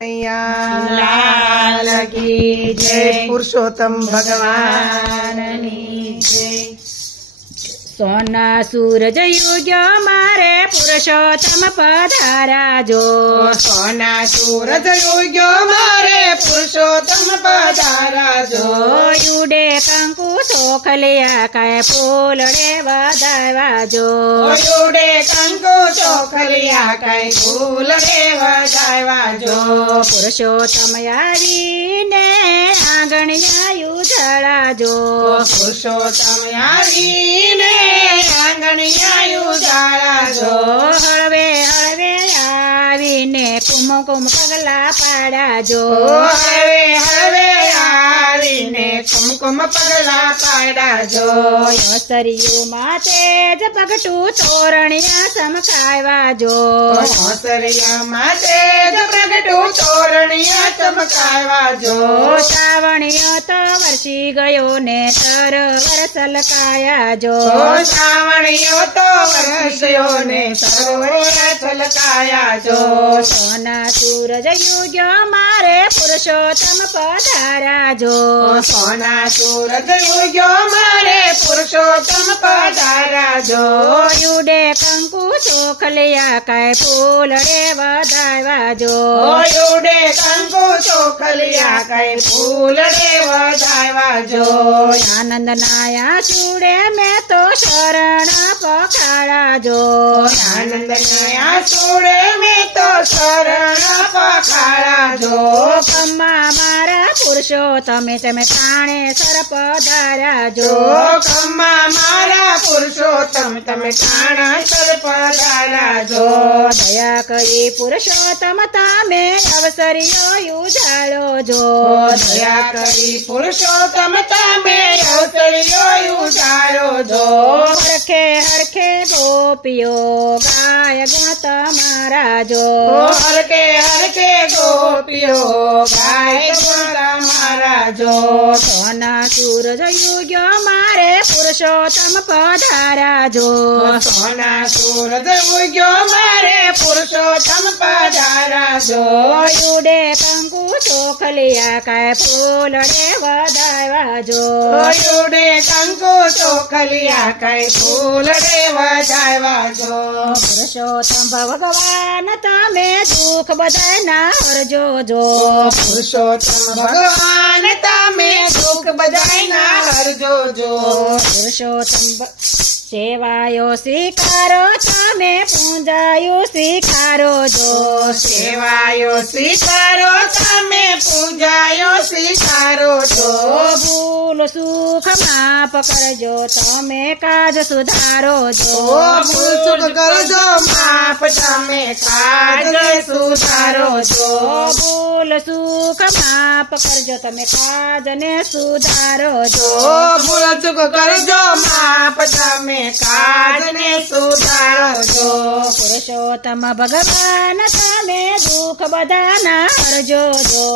लाल की जय। पुरुषोत्तम भगवाननी जय। सोना सूरज युग्यो मारे पुरुषोत्तम पधारा जो। सोना सूरज युग्यो मारे पुरुषोत्तम पधारा जो। युडे कंकु चोखलिया काय फूलड़े वधावा जो। युडे कंकु चोखलिया काय फूलड़े वधावा जो। पुरुषोत्तम आवीने आंगणिया युजड़ा जो। पुरुषोत्तम आवीने आंगणिया युजाड़ा जो। हळवे हळवे आवीने कुमकुम पगला पाड़ा जो। हळवे हळवे आवीने कुमकुम पगला पाड़ा जो। सरयू माते ज पगटू तोरणिया चमकावा जो। सरया माते ज प्रगटू तोरणिया चमकावा जो। श्रावणियो तो वर्षी गयो ने सरोवर छलकाया जो। श्रावणियो तो वर्षियो ने सरोवर छलकाया जो। सोना सूरज युग्यो मारे पुरुषोत्तम पधारा जो। सोना सूरज युग्यो मारे पुरुषोत्तम पधारा जो। युडे कंकु चोखलिया काय फूलड़े वधावा जो। युडे कंकु चोखलिया काय फूलड़े वधावा जो। आनंद नाया चूड़े में तो शरण पखाड़ा जो। आनंद नया चूड़े में तो शरण पखाड़ा जो। कम्मा मारा पुरुषोत्तम तमे ठाणे सर पधारा जो। कम्मा मारा पुरुषोत्तम तमे ठाणा सर पधारा जो। दया करी पुरुषोत्तम तामे अवसरियो युजाळो जो। दया करी पुरुषोत्तम तामे अवसरियो युजाळो जो। हरखे हरखे गोपियो गाय गुण तमारा जो। हरके हरके गोपियो गाय गुण तमारा जो। सोना सूरज युग्यो मारे पुरुषोत्तम पधारा जो। सोना सूरज उग्यो मारे पुरुषोत्तम पधारा जो। युडे कंकु चोखलिया काय फूलड़े वधावा जो। युडे कंकु चोखलिया काय फूलड़े वधावा जो। पुरुषोत्तम भगवान तमे दुख बधाय ना हरजो जो। पुरुषोत्तम भगवान तमे दुख बधाई ना हरजो जो। पुरुषोत्तम सेवायो स्वीकारो तमे पूजायो स्वीकारो जो। सेवायो स्वीकारो तमे पूजायो स्वीकारो जो। भूल सुख माप करजो तमे काज सुधारो जो। भूल चूक करजो माफ तमे काज सुधारो जो। भूल सुख माप करजो तमे काज ने सुधारो जो। भूल चूक करजो माफ तमे काज ने सुधारो जो। पुरुषोत्तम भगवान तमे दुख बधाना हरजो जो।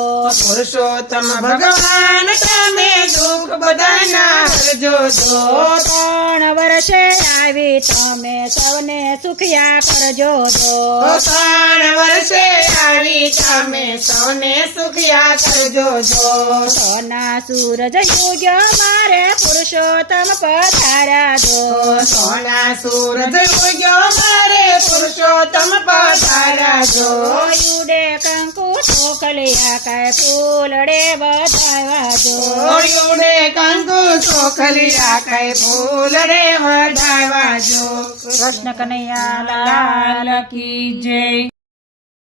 पुरुषोत्तम भगवान तमे दुख बधाना हरजो जो। 3 વર્ષે આવી તમે સૌને સુખિયા કરજો જો। 3 વર્ષે આવી તમે સૌને સુખિયા કરજો જો। સોના સૂરજ યુગ્યો મારે પુરુષોત્તમ પધારા જો। સોના સૂરજ ઉગ્યો મારે પુરુષોત્તમ પધારા જો। યુડે કંકુ ચોખલિયા કાય ફૂલડે વધાવા જો। યુડે કંકુ ચોખલિયા કઈ ફૂલ રે વઢાવા જો। કૃષ્ણ કનૈયા લાલ કી જય।